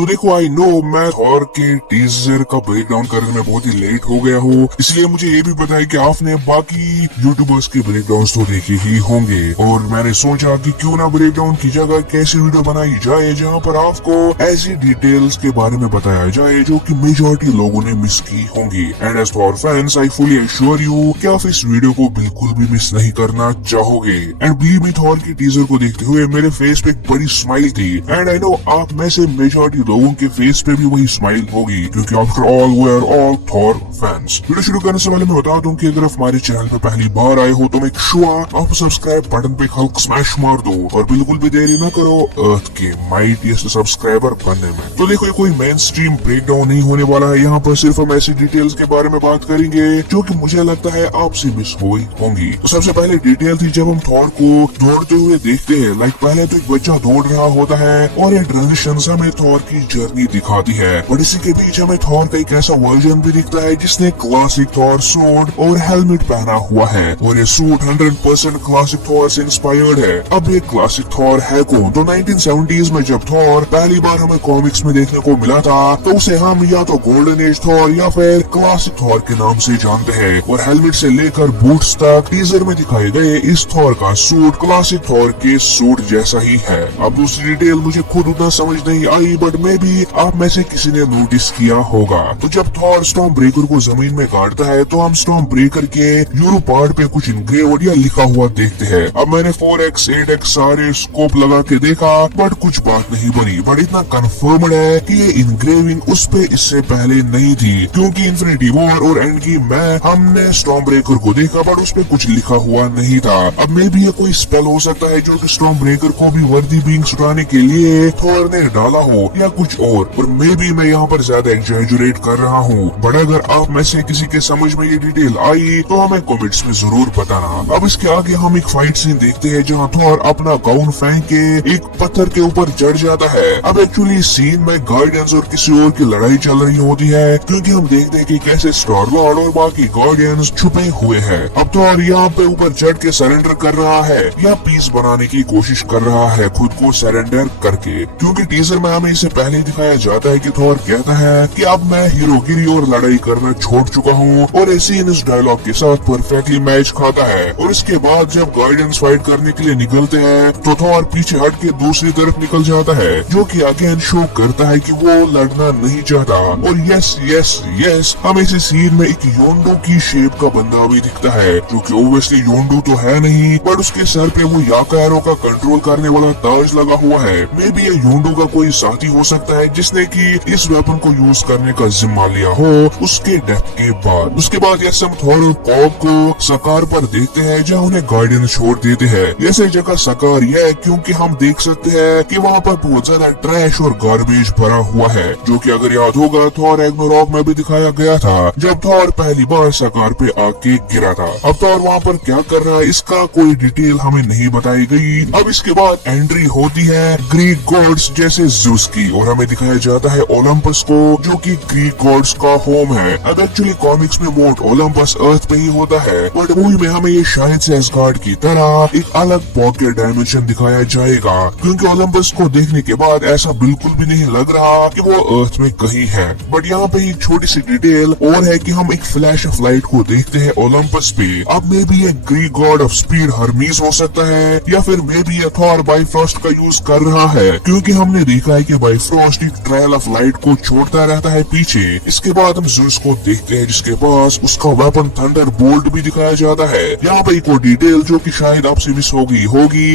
तो देखो I know मैं थॉर के टीजर का ब्रेकडाउन करने में बहुत ही लेट हो गया हूँ, इसलिए मुझे ये भी पता है कि आपने बाकी यूट्यूबर्स के ब्रेकडाउन तो देखे ही होंगे। और मैंने सोचा कि क्यों ना ब्रेकडाउन की जगह कैसी वीडियो बनाई जाए जहाँ पर आपको ऐसी डिटेल्स के बारे में बताया जाए जो कि मेजॉरिटी लोगों ने मिस की होंगी। And as for fans I fully assure you कि आप इस वीडियो को बिल्कुल भी मिस नहीं करना चाहोगे। एंड बिलीव मी, थॉर की टीजर को देखते हुए मेरे फेस पे एक बड़ी स्माइल थी एंड आई नो आप में से मेजॉरिटी लोगों के फेस पे भी वही स्माइल होगी, क्योंकि after all we are all Thor fans. Video शुरू करने से पहले मैं बता दूं कि अगर आप हमारे चैनल पे पहली बार आए हो तो मेक श्योर आप सब्सक्राइब बटन पे हल्क स्मैश मार दो और बिल्कुल भी देरी न करो अर्थ के माइटिएस्ट सब्सक्राइबर बनने में। तो देखो ये कोई मेन स्ट्रीम ब्रेकडाउन नहीं होने वाला है, यहाँ पर सिर्फ हम ऐसी डिटेल्स के बारे में बात करेंगे जो कि मुझे लगता है आपसे मिस हुई होंगी। तो सबसे पहले डिटेल थी जब हम थॉर को दौड़ते हुए देखते हैं। लाइक पहले तो एक बच्चा दौड़ रहा होता है और ये ट्रांजिशन हमें थॉर की जर्नी दिखाती है, और इसी के बीच हमें थॉर का एक ऐसा वर्जन भी दिखता है जिसने क्लासिक थॉर सूट और हेलमेट पहना हुआ है, और ये सूट 100% क्लासिक थॉर से इंस्पायर्ड है। अब ये क्लासिक थॉर है कौन? तो 1970s में जब थॉर पहली बार हमें कॉमिक्स में देखने को मिला था तो उसे हम या तो गोल्डन एज थॉर या फिर क्लासिक थॉर के नाम से जानते हैं। और हेलमेट से लेकर बूट्स तक टीजर में दिखाए गए इस थॉर का सूट क्लासिक थॉर के सूट जैसा ही है। अब दूसरी डिटेल मुझे खुद उतना समझ नहीं आई, बट मे भी आप में से किसी ने नोटिस किया होगा। तो जब थॉर स्टॉर्म ब्रेकर को जमीन में गाड़ता है तो हम स्टॉर्म ब्रेकर के यूरो पार्ट पे कुछ इंग्रेव्ड या लिखा हुआ देखते हैं। अब मैंने 4x 8x सारे स्कोप लगा के देखा बट कुछ बात नहीं बनी, बट इतना कंफर्म्ड है कि ये इंग्रेविंग उस पे इससे पहले नहीं थी, क्योंकि इन्फिनिटी वॉर और एंड गेम में हमने स्टॉर्म ब्रेकर को देखा बट उस पे कुछ लिखा हुआ नहीं था। अब मे भी ये कोई स्पेल हो सकता है जो कि स्टॉर्म ब्रेकर को भी वर्दी बींग्स उठाने के लिए थॉर ने डाला हो या कुछ और मे भी मैं यहाँ पर ज्यादा एग्जैजुरेट कर रहा हूँ। बट अगर आप में से किसी के समझ में ये डिटेल आई तो हमें कमेंट्स में जरूर बताना। अब इसके आगे हम एक फाइट सीन देखते हैं जहाँ थॉर अपना गाउन फेंक के एक पत्थर के ऊपर चढ़ जाता है। अब एक्चुअली सीन में गार्डियंस और किसी और की लड़ाई चल रही होती है, क्योंकि हम देखते हैं कि कैसे स्टार लॉर्ड और बाकी गार्डियंस छुपे हुए हैं। अब थॉर यहाँ पे ऊपर चढ़ के सरेंडर कर रहा है या पीस बनाने की कोशिश कर रहा है खुद को सरेंडर करके, क्योंकि टीजर में हमें इसे पहले दिखाया जाता है कि थॉर कहता है कि अब मैं हीरोगिरी और लड़ाई करना छोड़ चुका हूँ, और ऐसे इस डायलॉग के साथ परफेक्टली मैच खाता है। और इसके बाद जब गार्डियंस फाइट करने के लिए निकलते हैं तो थॉर पीछे हट के दूसरी तरफ निकल जाता है, जो कि अगेन शो करता है कि वो लड़ना नहीं चाहता। और यस यस यस हमें इस सीन में एक योंडो की शेप का बंदा भी दिखता है, जो कि ओब्वियसली योंडो तो है नहीं, बट उसके सर पे वो याकारो का कंट्रोल करने वाला ताज लगा हुआ है। मे बी ये योंडो का कोई साथी हो सकता है जिसने की इस वेपन को यूज करने का जिम्मा लिया हो उसके डेथ के बाद। उसके बाद यस हम थॉर और कॉग को सकार पर देखते हैं जहाँ उन्हें गार्डियन छोड़ देते हैं। ऐसे जगह सकार यह है क्योंकि हम देख सकते हैं कि वहाँ पर बहुत सारा ट्रैश और गार्बेज भरा हुआ है, जो कि अगर याद होगा थॉर रैग्नारोक में भी दिखाया गया था जब थॉर पहली बार सकार पे आके गिरा था। अब थॉर वहाँ पर क्या कर रहा है इसका कोई डिटेल हमें नहीं बताई गई। अब इसके बाद एंट्री होती है ग्रीक गॉड्स जैसे ज़ूस की, और हमें दिखाया जाता है ओलंपस को, जो कि ग्रीक गॉड्स का होम है। अब एक्चुअली कॉमिक्स में मोट ओलंपस अर्थ पे ही होता है, बट मूवी में हमें ये शायद से एस्गार्ड की तरह एक अलग पॉकेट डायमेंशन दिखाया जाएगा, क्योंकि ओलंपस को देखने के बाद ऐसा बिल्कुल भी नहीं लग रहा कि वो अर्थ में कहीं है। बट यहाँ पे एक छोटी सी डिटेल और है कि हम एक फ्लैश ऑफ लाइट को देखते हैं ओलंपस पे। अब मे बी ये Greek God of speed Hermes हो सकता है, या फिर मे बी ये थॉर बाइफ्रॉस्ट का यूज कर रहा है, क्योंकि हमने देखा है कि बाइफ्रॉस्ट एक ट्रेल ऑफ लाइट को छोड़ता रहता है पीछे। इसके बाद हम ज़ूस को देखते हैं जिसके पास उसका वेपन थंडर बोल्ट भी दिखाया जाता है। यहाँ पे एक और डिटेल जो कि शायद आपसे मिस होगी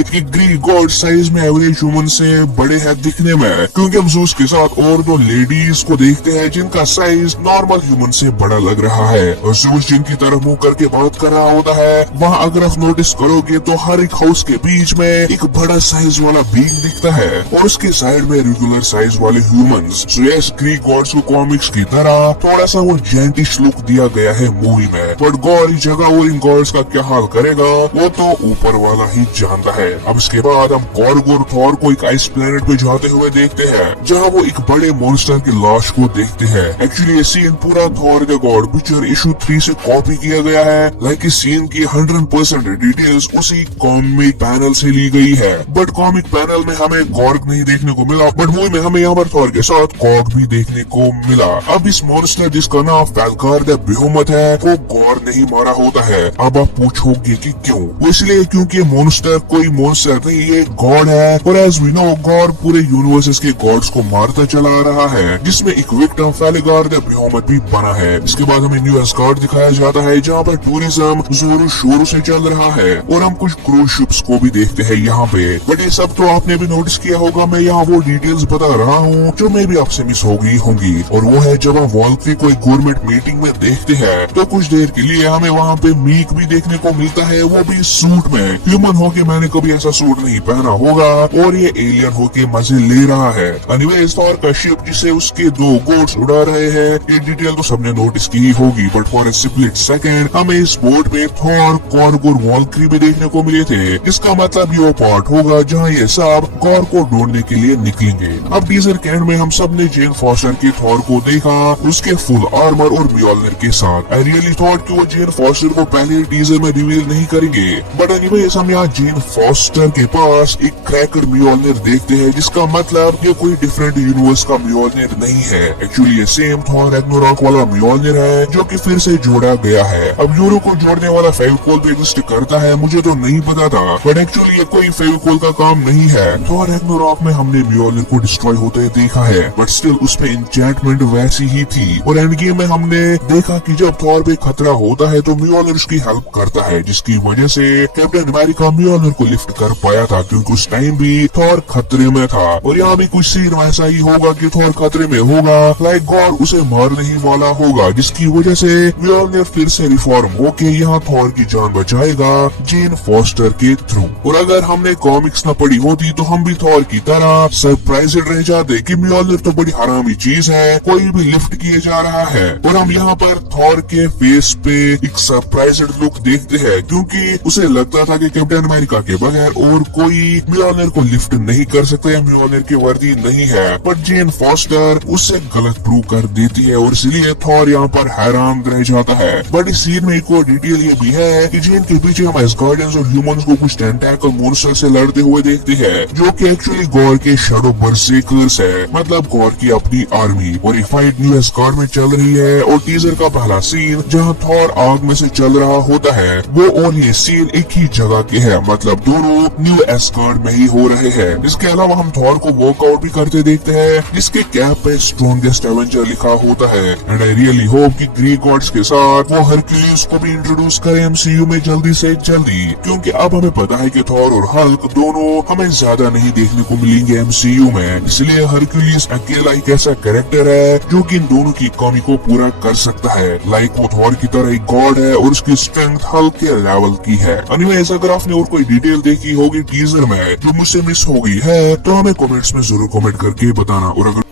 कि ग्रीक गॉड साइज में एवरेज ह्यूमन से बड़े हैं दिखने में, क्योंकि हम ज़ूस के साथ और दो लेडीज को देखते हैं जिनका साइज नॉर्मल ह्यूमन से बड़ा लग रहा है, और ज़ूस जिनकी तरफ मुंह करके बात कर रहा होता है वहाँ अगर आप नोटिस करोगे तो हर एक हाउस के बीच में एक बड़ा साइज वाला बींग दिखता है और उसके साइड में रेगुलर साइज वाले humans. So yes Greek gods को कॉमिक्स की तरह थोड़ा सा वो जेंटिश लुक दिया गया है मूवी में, बट गॉड इस जगह और इन गॉड्स का क्या हाल करेगा वो तो ऊपर वाला ही जानता है। अब इसके बाद हम कॉर्ग और थॉर को एक आइस प्लेनेट पे जाते हुए देखते हैं जहाँ वो एक बड़े मॉन्स्टर की लाश को देखते हैं। एक्चुअली ये सीन पूरा Thor the God picture issue 3 से कॉपी किया गया है। लाइक इस सीन की 100% डिटेल्स उसी कॉमिक पैनल से ली गई है, बट कॉमिक पैनल में हमें गॉर्ग नहीं देखने को मिला, बट मूवी में हमें हमें यहाँ पर थॉर के साथ कॉग भी देखने को मिला। अब इस मॉन्स्टर जिसका नाम फेल्कार द बेहोमथ है वो गॉर नहीं मारा होता है। अब आप पूछोगे कि क्यों? वो इसलिए क्योंकि मॉन्स्टर कोई मॉन्स्टर नहीं, ये गॉड है। और एज वी नो गॉड पूरे यूनिवर्सेस के गॉड्स को मारता चला आ रहा है, जिसमें एक विक्टिम फेल्कार द बेहोमथ भी बना है। इसके बाद हमें न्यू एस्गार्ड दिखाया जाता है जहाँ पर टूरिज्म जोरों शोरों से चल रहा है और हम कुछ क्रूज शिप्स को भी देखते हैं यहाँ पे। बट ये सब तो आपने भी नोटिस किया होगा, मैं यहाँ वो डिटेल्स बता रहा हूँ जो मैं भी आपसे मिस हो गई होंगी। और वो है जब हम वॉल्क्री को एक गवर्नमेंट मीटिंग में देखते हैं तो कुछ देर के लिए हमें वहाँ पे मीक भी देखने को मिलता है, वो भी सूट में। ह्यूमन होके मैंने कभी ऐसा सूट नहीं पहना होगा और ये एलियन होके मजे ले रहा है। एनीवेज थॉर का शिप जिसे उसके 2 गोट्स उड़ा रहे हैं, ये डिटेल तो सबने नोटिस की ही होगी। But for a split second हमें इस बोट पे थॉर, कॉर्ग और वॉल्क्री भी देखने को मिले थे। इसका मतलब ये पार्ट होगा जहाँ ये सब गॉर को ढूंढने के लिए निकलेंगे। अब टीजर के एंड में हम सब ने जेन फॉस्टर के थॉर को देखा, उसके फुल आर्मर और म्योल्नर के साथ। आई रियली थॉट कि वो जेन फॉस्टर को पहले टीजर में रिवील नहीं करेंगे। बट एनीवेज हम यहाँ जेन फॉस्टर के पास एक क्रैकर म्योल्नर देखते हैं, जिसका मतलब ये कोई डिफरेंट यूनिवर्स का म्योल्नर नहीं है। एक्चुअली ये सेम थॉर रैग्नारोक वाला म्योल्नर है जो कि फिर से जोड़ा गया है। अब यूरो को जोड़ने वाला फेविकोल भी एग्जिस्ट करता है, मुझे तो नहीं पता था। बट एक्चुअली ये कोई फेविकोल का काम नहीं है। थॉर रैग्नारोक में हमने म्योल्नर को डिस्ट्रॉय होते देखा है, बट स्टिल उसमें एन्चेंटमेंट वैसी ही थी। और एंड गेम में हमने देखा कि जब थॉर पे खतरा होता है तो म्योल्नर उसकी हेल्प करता है, जिसकी वजह से कैप्टन अमेरिका म्योल्नर को लिफ्ट कर पाया था, क्योंकि उस टाइम भी थॉर खतरे में था। और यहाँ भी कुछ सीन वैसा ही होगा कि थॉर खतरे में होगा, लाइक गॉड उसे मारने ही वाला होगा, जिसकी वजह से म्योल्नर फिर से रिफॉर्म होके यहाँ थॉर की जान बचाएगा जेन फॉस्टर के थ्रू। और अगर हमने कॉमिक्स न पढ़ी होती तो हम भी थॉर की तरह सरप्राइज्ड रह जाते कि म्योल्नर तो बड़ी हरामी चीज है, कोई भी लिफ्ट किए जा रहा है। और हम यहाँ पर थॉर के फेस पे एक सरप्राइज्ड लुक देखते हैं, क्योंकि उसे लगता था कि कैप्टन अमेरिका के बगैर और कोई म्योल्नर को लिफ्ट नहीं कर सकता, म्योल्नर की वर्दी नहीं है। बट जेन फॉस्टर उससे गलत प्रूव कर देती है और इसलिए थॉर यहाँ पर हैरान रह जाता है। बट इस सीन में एक और डिटेल ये भी है कि जेन के पीछे हम एस्गार्डियंस और ह्यूमंस को कुछ टेंटैकल मॉन्स्टर से लड़ते हुए देखते हैं, जो कि एक्चुअली गॉर के शैडो बरसेकर्स है, मतलब गॉर की अपनी आर्मी। और ये फाइट न्यू एस्गार्ड में चल रही है और टीजर का पहला सीन जहाँ थॉर आग में से चल रहा होता है, वो और ये सीन एक ही जगह के है, मतलब दोनों न्यू एस्गार्ड में ही हो रहे हैं। इसके अलावा हम थॉर को वर्कआउट भी करते देखते हैं, जिसके कैप पे स्ट्रॉन्गेस्ट एवेंजर लिखा होता है। एंड आई रियली होप कि ग्रीक गॉड्स के साथ वो हरक्यूलिस को भी इंट्रोड्यूस करें एमसीयू में जल्दी से जल्दी, क्योंकि अब हमें पता है कि थॉर और हल्क दोनों हमें ज्यादा नहीं देखने को मिलेंगे एमसीयू में। इसलिए हरक्यूलिस अकेला एक ऐसा कैरेक्टर है जो कि इन दोनों की कमी को पूरा कर सकता है। लाइक वो थॉर की तरह एक गॉड है और उसकी स्ट्रेंथ हल्क के लेवल की है। एनीवेज अगर आपने और कोई डिटेल देखी होगी टीजर में जो मुझसे मिस हो गई है तो हमें कमेंट्स में जरूर कमेंट करके बताना। और अगर